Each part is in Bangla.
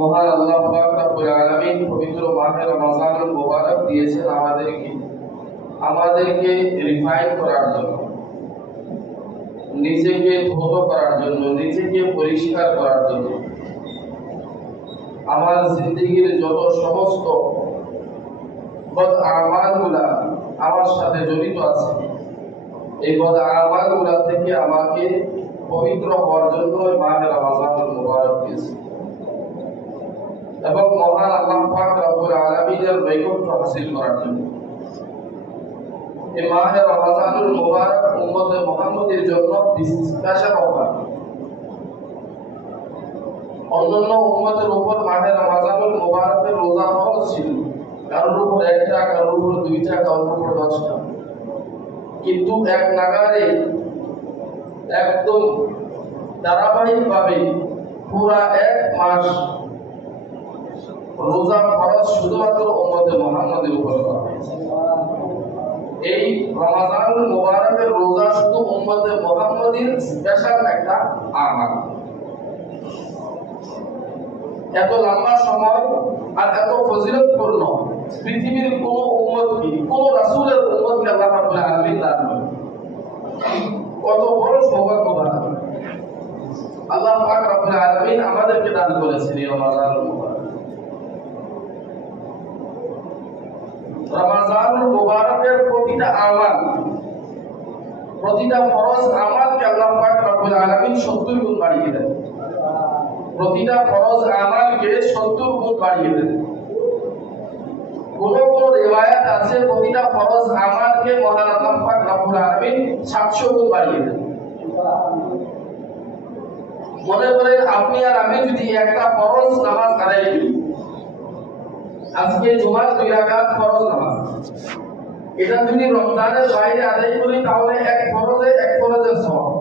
মহান আল্লাহ রব্বুল পবিত্র মুবারক দিয়েছেন আমাদেরকে আমাদেরকে রিফাইন করার জন্য, নিজেকে করার জন্য, নিজেকে পরিষ্কার করার জন্য। আমার জিন্দগির যত সমস্ত বদ আমালগুলা আমার সাথে জড়িত আছে, এই বদ আমালগুলা থেকে আমাকে পবিত্র হওয়ার জন্য মাহে রমজানুল মুবারক দিয়েছে। এবং মহান আল্লাহ পাক রব্বুল আলামিনের নৈকট্য হাসিল করার জন্য। এই মাহে রমজানুল মুবারক উম্মতে মুহাম্মদের জন্য স্পেশাল অফার। অন্যান্য উম্মতের উপর মাহে রমজানুল মুবারকের রোজা ফরজ ছিল। কারোর উপর একটা কারোর উপর দুইটা কারোর উপর দশটা কিন্তু এক নাগারে একদম ধারাবাহিকভাবে পুরা এক মাস রোজা ফরজ শুধুমাত্র উম্মতে মুহাম্মাদের উপর করা এই রমাজান মুবারকের রোজা শুধু উম্মতে মুহাম্মাদের স্পেশাল একটা আমাল। এত লম্বা সময় আর এত ফজিলতপূর্ণ পৃথিবীর কোন উম্মতকে, কোন রাসূলের উম্মতকে আল্লাহ রাব্বুল আলামিন দান করেন। কত বড় সৌভাগ্যবান। আল্লাহ পাক রাব্বুল আলামিন আমাদেরকে দান করেছেন এই রমাজানুল মুবারক। রমাজানুল মুবারকের প্রতিটা প্রতিটা ফরজ আল্লাহ পাক রব্বুল আলামিন 70 গুণ বাড়িয়ে দেন। প্রতিটা ফরজ আমালকে 70 গুণ বাড়িয়ে দেন। কোন কোন আছে, প্রতিটা ফরজ আমালকে মহান আল্লাহ পাক রব্বুল আলামিন 700 গুণ বাড়িয়ে দেন। মনে করেন আপনি আর আমি যদি একটা ফরজ নামাজ আদায় করি আজকে জুমার দুই রাকাত ফরজ নামাজ। এটা যদি রমজানের বাইরে আদায় করি, তাহলে এক ফরজে এক ফরজের সওয়াব।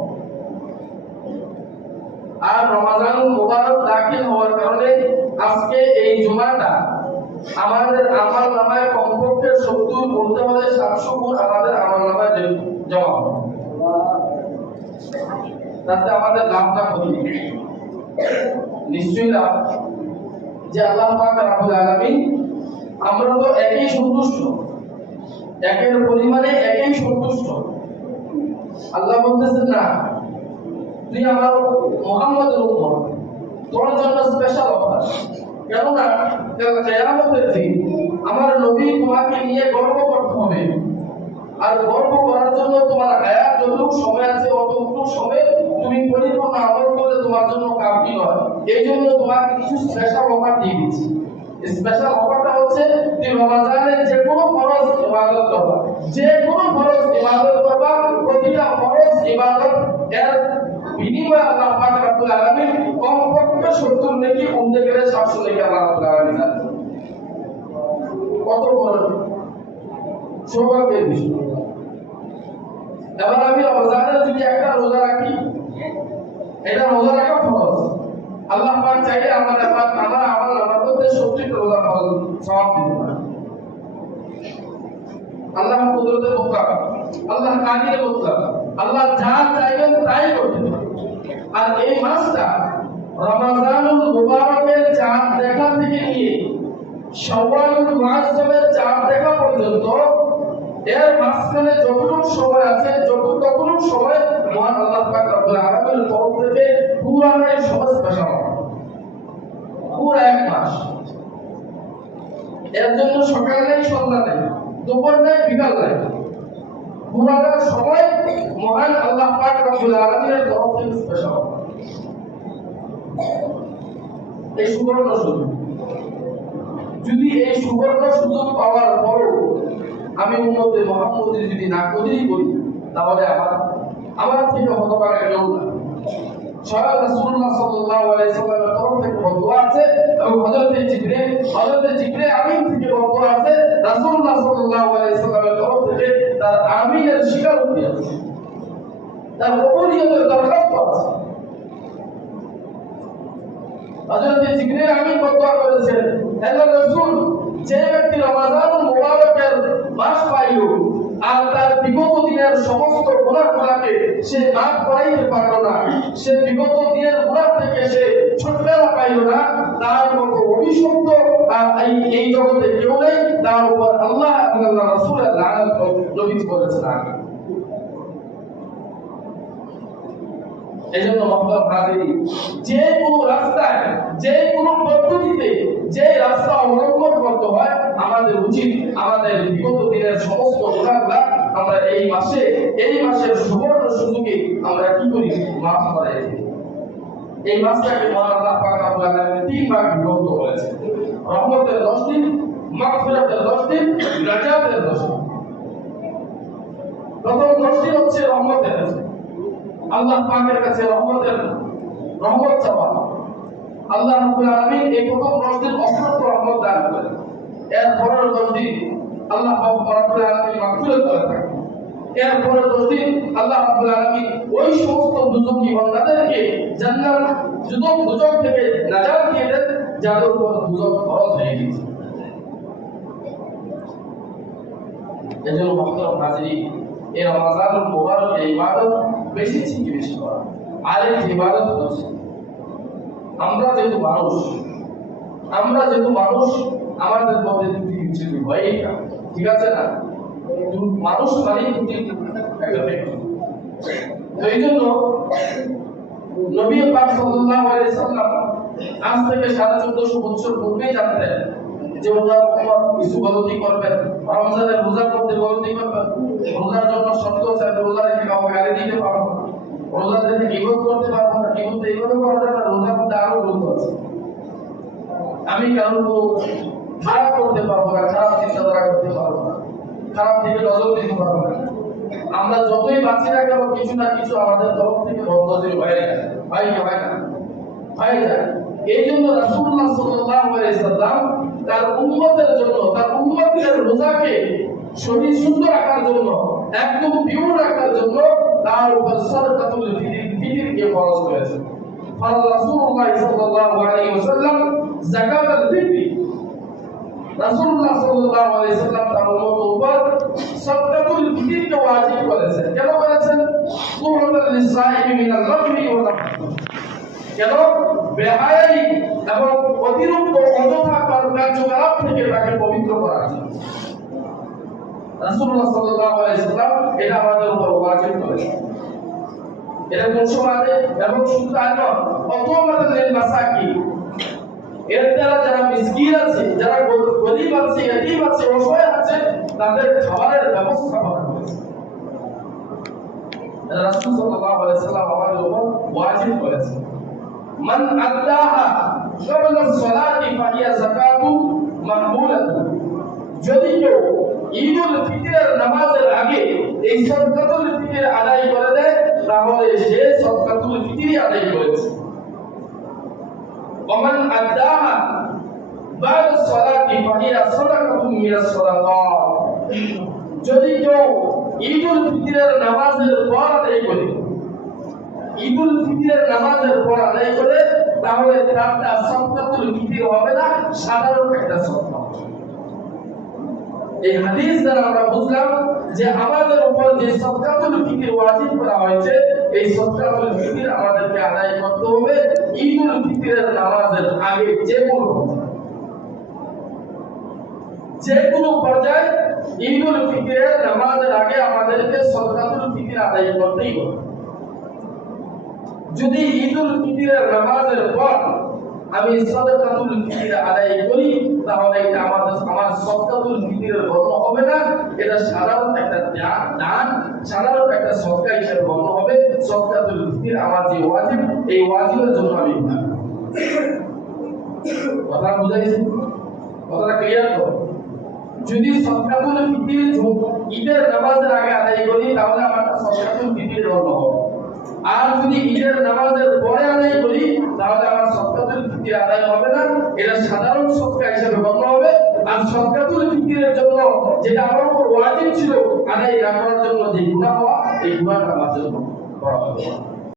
আর রমাজান মুবারক দাখিল হওয়ার কারণে আজকে এই জুমাটা আমাদের আমল নামায় কমপক্ষে সত্তর বলতে হলে সাতশো গুণ আমাদের আমল নামায় জমা হবে। তাতে আমাদের লাভটা ক্ষতি নিশ্চয়ই লাভ। যে আল্লাহ পাক রাব্বুল আলামিন আমরা তো একই সন্তুষ্ট। একের পরিমাণে একই সন্তুষ্ট। আল্লাহ বলতেছেন, না, তুই আমার মোহাম্মদের উপর তোর জন্য স্পেশাল অফার কেননা আমার নবী তোমাকে নিয়ে গর্ব করতে হবে। আর গর্ব করার জন্য তোমার হায়াত যতটুকু সময় আছে, অতটুকু সময় তুমি পরিপূর্ণ আমল করলে তোমার জন্য কাফি নয় এই জন্য তোমাকে কিছু স্পেশাল অফার দিয়ে দিচ্ছি। স্পেশাল অফারটা হচ্ছে রমাজানের যে কোনো ফরজ ইবাদত করবা যে কোনো ফরজ ইবাদত করবা প্রতিটা ফরজ ইবাদত এর বিনিময়ে আল্লাহ পাক রব্বুল আলামিন কমপক্ষে 70 নেকি কমতে গেলে 700 নেকি আল্লাহ আলামিন কত বড়? বিষয়। এবার আমি রমজানে যদি একটা রোজা রাখি, এটা রোজা রাখা ফরজ। আল্লাহ পাক চাইলে আমার আমার আমার আমল আমার মধ্যে সত্যি রোজা ফরজ সওয়াব দিতে পারে। আল্লাহ কুদরতে মুতলাক আল্লাহ কাদিরে মুতলাক আল্লাহ যা চাইবেন তাই করতে আর এই মাসটা রমাজানুল মুবারকের চাঁদ দেখা থেকে নিয়ে শাওয়ালুল মুআজ্জমের চাঁদ দেখা পর্যন্ত, এর মাঝখানে যতটুকু সময় আছে, যতটুকু ততটুকু সময় মহান আল্লাহ পাক রব্বুল আলামিনের তরফ থেকে পুরাটাই সময় স্পেশাল পুরো মাস। এর জন্য সকাল নেই সন্ধ্যা নেই দুপুর নেই বিকাল। নেই সময় মহান আল্লাহ পাক রব্বুল আলামিনের তরফ থেকে স্পেশাল এই সুবর্ণ সুযোগ। যদি এই সুবর্ণ সুযোগ পাওয়ার পরও আমি উন্নতে মোহাম্মদের যদি না করি, তাহলে আমার আমার থেকে হতভাগা কেউ না। স্বয়ং রাসূলুল্লাহ সাল্লাল্লাহু আলাইহি সাল্লামের তরফ থেকে বদুয়া আছে এবং হযরত জিবরিল হযরত জিবরিল আমিন যে ব্যক্তি রমাজানুল মুবারকের মাস পাইল, আর দিনের সমস্ত গুনাহগুলোকে সে মাফ করাইতে পারল না। সে বিগত দিনের গুনাহ থেকে সে ছুটকারা পাইল না। তার মতো অভিশপ্ত আহ, এই এই জগতে কেউ নেই। তার উপর আল্লাহ আগে যে কোনো রাস্তায় যে কোনো পদ্ধতিতে যে রাস্তা অবলম্বন করতে হয় আমাদের উচিত আমাদের বিগত দিনের সমস্ত আমরা এই মাসে, এই মাসের সুবর্ণ সুযোগে আমরা কি করি? করে দিই। এই মাসটাকে মহান আল্লাহ পাক রব্বুল তিন ভাগ বিভক্ত করেছে রহমতের 10 দিন, মাগফিরাতের 10 দিন নাজাতের 10 দিন। প্রথম 10 দিন হচ্ছে রহমতের আল্লাহ পাকের কাছে রহমতের রহমত চাওয়া। আল্লাহ রাব্বুল আলামিন এই প্রথম 10 দিন অসংখ্য রহমত দান করেন। এর পরের 10 দিন আল্লাহ রাব্বুল আলামিন মাগফিরাত করে থাকেন। এর পরের 10 দিন আল্লাহ রাব্বুল আলামিন ওই সমস্ত দুজকি বান্দাদেরকে জান্নাত দুজক দুজক থেকে নাজাত দিয়ে দেন যাদের উপর দুজক ফরজ গেছে। এজন্য মহতরম হাজিরি এই রমাজানুল মুবারক, এই ইবাদত বেশি থেকে বেশি করা। আর ইবাদত হচ্ছে, আমরা যেহেতু মানুষ, আমরা যেহেতু মানুষ, আমাদের মধ্যে দুটি না ঠিক আছে না? মানুষ মানে দুটি একটা ব্যক্তি। এই জন্য নবী পাক সাল্লাল্লাহু আলাইহি সাল্লাম আজ থেকে সাড়ে চোদ্দশো বছর জানতেন যে ওনার কিছু গলতি করবেন, রমজানের রোজার মধ্যে গলতি করবেন, রোজার জন্য শর্ত রেখে কাউকে গালি দিতে পারব না, রোজা করতে পারব না, গিবত এইভাবে করা যাবে না, রোজার মধ্যে আরও আছে। আমি কারণ খারাপ করতে পারব না, খারাপ চিন্তাধারা করতে পারব না। খারাপ দিকে নজর দিতে পারব না। আমরা যতই বাঁচি না কেন, কিছু না কিছু আমাদের তরফ থেকে বদনজর হয়ে যায়। হয় কি হয় না? হয়ে যায়। এই জন্য রাসূলুল্লাহ সাল্লাল্লাহু আলাইহি সাল্লাম তার উম্মতের জন্য, তার উম্মতের রোজাকে শরীর সুন্দর রাখার জন্য, একদম পিওর রাখার জন্য তার উপর সাদকাতুল ফিতর, ফিতরকে ফরজ করেছেন ফরজ রাসূলুল্লাহ সাল্লাল্লাহু আলাইহি ওয়াসাল্লাম যাকাতুল ফিতর। রাসূলুল্লাহ সাল্লাল্লাহু আলাইহি সাল্লাম তার উম্মতের উপর সাদকাতুল ফিতরকে ওয়াজিব করেছেন। কেন করেছেন? তুহরাতুল লিসাইমি মিনাল লাগবি ওয়াল লাহব কেন? বেহায়াই এবং অতিরিক্ত অযথা কার্যকলাপ থেকে তাকে পবিত্র জন্য রাসূলুল্লাহ সাল্লাল্লাহু আলাইহি সাল্লাম এটা আমাদের উপর ওয়াজিব করেছেন। এটা কোন সময় এবং শুধু তাই নয় অতমাতাল লিল মাসাকিন। এর দ্বারা যারা মিসকিন আছে, যারা গরিব আছে, এতিম আছে, অসহায় আছে, তাদের খাবারের ব্যবস্থা করা হয়েছে। রাসূল সাল্লাল্লাহু আলাইহি সাল্লাম আমাদের উপর ওয়াজিব করেছেন মান আদাহা ক্বাবলা সালাতি ফাহিয়া যাকাতু মাকবুলাতু যদি কেউ ঈদুল ফিতরের নামাজের আগে এই সদকাতুল ফিতর আদায় করে দেয়, তাহলে সে সদকাতুল ফিতরই আদায় করেছে। ومن أداها بعد الصلاة فهي صدقة من الصدقات যদি কেউ ঈদুল ফিতরের নামাজের পর আদায় করে ঈদুল ফিতরের নামাজের পর আদায় করে তাহলে তারটা সদকাতুল ফিতর হবে না সাধারণ একটা সদকা হবে। এই হাদিস দ্বারা আমরা বুঝলাম যে আমাদের উপর যে সদকাতুল ফিতর ওয়াজিব করা হয়েছে এই ফিতর আমাদেরকে আদায় করতে হবে। ঈদুল ফিতরের নামাজের আগে যে কোনো যে কোনো পর্যায়ে ঈদুল ফিতরের নামাজের আগে আমাদেরকে ফিতর আদায় করতেই হবে। যদি ঈদুল ফিতরের নামাজের পর আমি সদকাতুল ফিতর আদায় করি, তাহলে এটা আমাদের আমার সদকাতুল ফিতরের হবে না। এটা সাধারণ একটা দান, সাধারণ একটা সদকা হিসেবে হবে। আমার যে ওয়াজিব এই ওয়াজিবের জন্য আমি কথা বুঝাইছি কথাটা ক্লিয়ার তো যদি ঈদের নামাজের আগে আদায় করি তাহলে গণ্য হবে আর যদি ঈদের নামাজের পরে আদায় করি তাহলে আমার আদায় হবে না এটা সাধারণ হিসেবে গণ্য হবে আর জন্য যেটা আমার উপর ওয়াজিব ছিল আদায় না করার জন্য যে গুনাহ হওয়া, এই গুনাহটা আমার জন্য। problem.